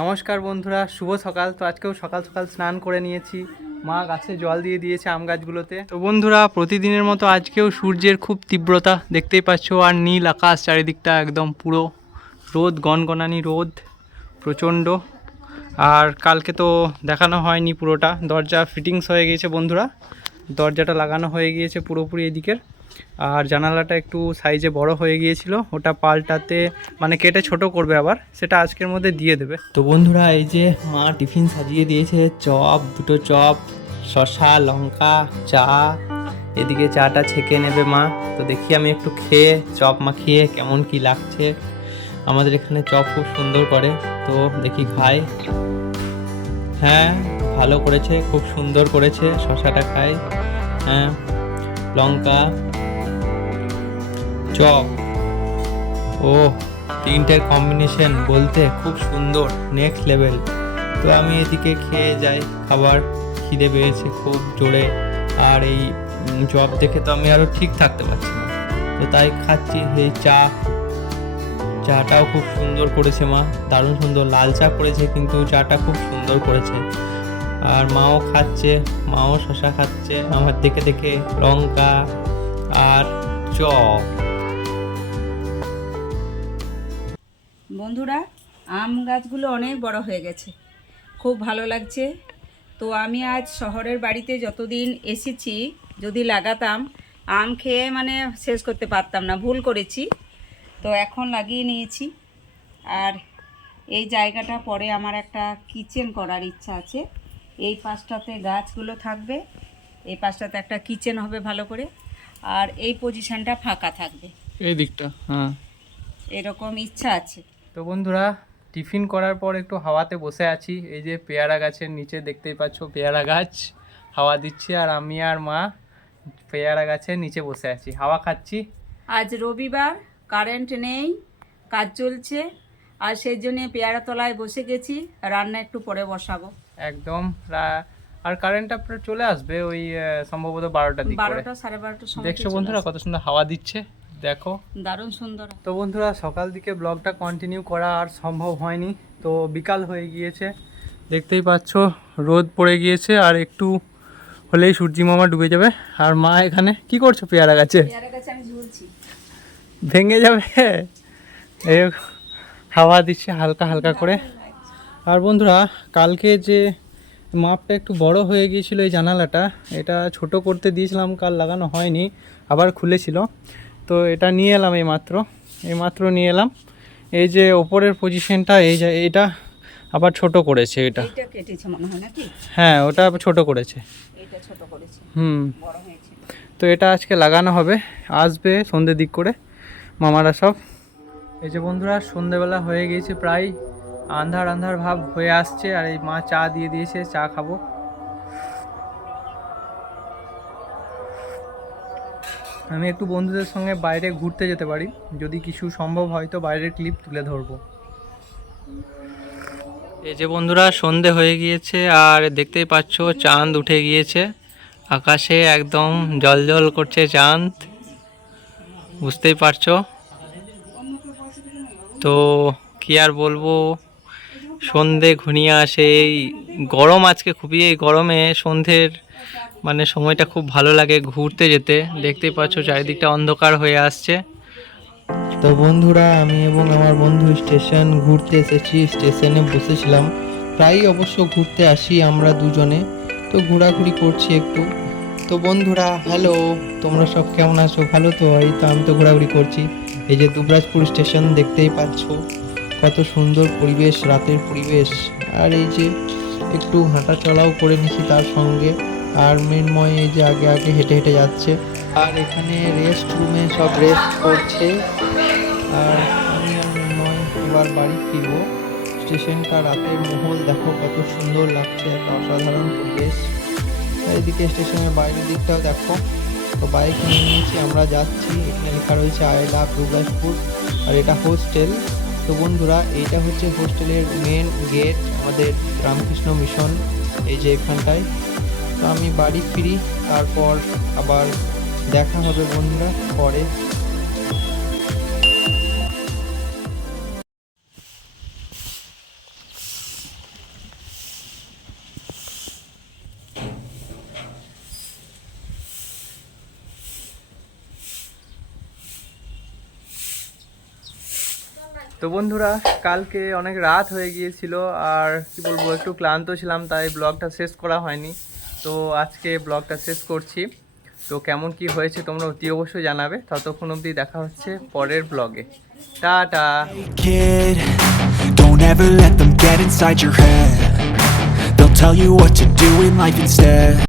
নমস্কার বন্ধুরা, শুভ সকাল। তো আজকেও সকাল সকাল স্নান করে নিয়েছি। মা গাছে জল দিয়ে দিয়েছে আম গাছগুলোতে। তো বন্ধুরা, প্রতিদিনের মতো আজকেও সূর্যের খুব তীব্রতা দেখতেই পাচ্ছ, আর নীল আকাশ চারিদিকটা একদম পুরো রোদ গনগনানি রোদ, প্রচণ্ড। আর কালকে তো দেখানো হয়নি পুরোটা, দরজা ফিটিংস হয়ে গিয়েছে বন্ধুরা। দরজাটা লাগানো হয়ে গিয়েছে পুরোপুরি এদিকের। আর জানালাটা একটু সাইজে বড় হয়ে গিয়েছিল। ওটা পাল্টাতে মানে কেটে ছোট করবে আবার, সেটা আজকের মধ্যে দিয়ে দেবে। তো বন্ধুরা, এই যে মা টিফিন সাজিয়ে দিয়েছে, চপ, দুটো চপ, শসা, লঙ্কা, চা, এদিকে চাটা ছেঁকে নেবে মা। তো দেখি আমি একটু খেয়ে, চপ মাখিয়ে কেমন কি লাগছে। আমাদের এখানে চপ খুব সুন্দর করে, তো দেখি খাই। হ্যাঁ ভালো করেছে, খুব সুন্দর করেছে শসাটা খাই হ্যাঁ লঙ্কা, চপ। ও তিনটের কম্বিনেশন বলতে খুব সুন্দর নেক্সট লেভেল তো আমি এদিকে খেয়ে যাই, খাবার খিদে পেয়েছে খুব জোরে। আর এই চপ দেখে তো আমি আরও ঠিক থাকতে পারছি না। তো তাই খাচ্ছি, এই চা। চাটাও খুব সুন্দর করেছে মা, দারুণ সুন্দর, লাল চা করেছে, কিন্তু চাটা খুব সুন্দর করেছে। আর মাও খাচ্ছে, মাও শশা খাচ্ছে, আমার দেখে দেখে লঙ্কা আর চপ। বন্ধুরা, আম গাছগুলো অনেক বড় হয়ে গেছে। খুব ভালো লাগছে। তো আমি আজ শহরের বাড়িতে যতদিন এসেছি, যদি লাগাতাম, আম খেয়ে মানে শেষ করতে পারতাম না, ভুল করেছি। তো এখন লাগিয়ে নিয়েছি। আর এই জায়গাটা পরে আমার একটা কিচেন করার ইচ্ছা আছে। এই পাশটাতে গাছগুলো থাকবে এই পাশটাতে একটা কিচেন হবে ভালো করে আর এই পজিশনটা ফাঁকা থাকবে। এই দিকটা হ্যাঁ। এরকম ইচ্ছা আছে। তো বন্ধুরা টিফিন করার পর একটু হাওয়াতে বসে আছি। এই যে পেয়ারা গাছের নিচে দেখতেই পাচ্ছ পেয়ারা গাছ হাওয়া দিচ্ছে আর আমি আর মা পেয়ারা গাছের নিচে বসে আছি। হাওয়া খাচ্ছি। আজ রবিবার কারেন্ট নেই কাজ চলছে আর সেই জন্যে পেয়ারা তলায় বসে গেছি রান্না একটু পরে বসাবো। একদম আর কারেন্টটা আপনার চলে আসবে ওই সম্ভবত বারোটার দিক বারোটা সাড়ে বারোটার সময় দেখছ বন্ধুরা কত সুন্দর হাওয়া দিচ্ছে দেখো। দারুণ সুন্দর। তো বন্ধুরা সকাল দিকে ব্লগটা কন্টিনিউ করা আর সম্ভব হয়নি তো বিকাল হয়ে গিয়েছে। দেখতেই পাচ্ছ রোদ পড়ে গিয়েছে আর একটু হলেই সূর্যি মামা ডুবে যাবে। আর মা এখানে কি করছ পেয়ারা গাছে? ভেঙে যাবে? হাওয়া দিচ্ছে হালকা হালকা করে। আর বন্ধুরা কালকে যে মাপটা একটু বড় হয়ে গিয়েছিল এই জানালাটা এটা ছোট করতে দিয়েছিলাম কাল লাগানো হয়নি আবার খুলেছিল। তো এটা নিয়ে এলাম এই মাত্র এই মাত্র নিয়ে এলাম। এই যে ওপরের পজিশনটা এই যে এটা আবার ছোট করেছে এটা। হয় ওটা ছোট করেছে। এইটা ছোট করেছে। হুম। তো এটা আজকে লাগানো হবে আসবে সন্ধ্যের দিক করে মামারা সব। এই যে বন্ধুরা সন্ধেবেলা হয়ে গিয়েছে প্রায় আন্ধার আন্ধার ভাব হয়ে আসছে আর এই মা চা দিয়ে দিয়েছে, চা খাব। আমি একটু বন্ধুদের সঙ্গে বাইরে ঘুরতে যেতে পারি। যদি কিছু সম্ভব হয় তো বাইরের ক্লিপ তুলে ধরবো। এই যে বন্ধুরা, সন্ধে হয়ে গিয়েছে আর দেখতেই পাচ্ছ চাঁদ উঠে গিয়েছে। আকাশে একদম জল জল করছে চাঁদ। বুঝতেই পারছ? তো কি আর বলব? সন্ধে ঘনিয়ে আসে, এই গরম আজকে খুবই, এই গরমে সন্ধ্যের মানে সময়টা খুব ভালো লাগে ঘুরতে যেতে। দেখতেই পাচ্ছ চারিদিকটা অন্ধকার হয়ে আসছে। তো বন্ধুরা, আমি এবং আমার বন্ধু স্টেশন ঘুরতে এসেছি। স্টেশনে বসেছিলাম। প্রায়ই অবশ্য ঘুরতে আসি আমরা দুজনে। তো ঘোরাঘুরি করছি একটু। তো বন্ধুরা, হ্যালো, তোমরা সব কেমন আছো? ভালো তো? এই তো আমি তো ঘোরাঘুরি করছি। এই যে দুবরাজপুর স্টেশন দেখতেই পাচ্ছ। কত সুন্দর পরিবেশ, রাতের পরিবেশ। আর এই যে একটু হাঁটা চলাও করে নিছি তার সঙ্গে। আর মৃন্ময় এই যে আগে আগে হেঁটে হেঁটে যাচ্ছে। আর এখানে রেস্ট রুমে সব রেস্ট করছে। আর আমি আর মৃন্ময় এবার বাড়ি ফিরবো। স্টেশনটা রাতের মহল, দেখো কত সুন্দর লাগছে, একটা অসাধারণ পরিবেশ। এইদিকে স্টেশনের বাইরের দিকটাও দেখো। তো বাইক নিয়ে নিয়েছি, আমরা যাচ্ছি। এখানে লেখা রয়েছে আই লাভ আর এটা হোস্টেল তো বন্ধুরা, এইটা হচ্ছে হোস্টেলের মেন গেট আমাদের রামকৃষ্ণ মিশন এই যে এখানটায়। তো আমি বাড়ি ফিরি, তারপর আবার দেখা হবে বন্ধুরা পরে। তো বন্ধুরা, কালকে অনেক রাত হয়ে গিয়েছিল আর কি বলব, একটু ক্লান্ত ছিলাম, তাই ব্লগটা শেষ করা হয়নি। তো আজকে ব্লগটা শেষ করছি। তো কেমন কি হয়েছে তোমরা অতি অবশ্যই জানাবে। ততক্ষণ অবধি দেখা হচ্ছে পরের ব্লগে। টাটা. Don't.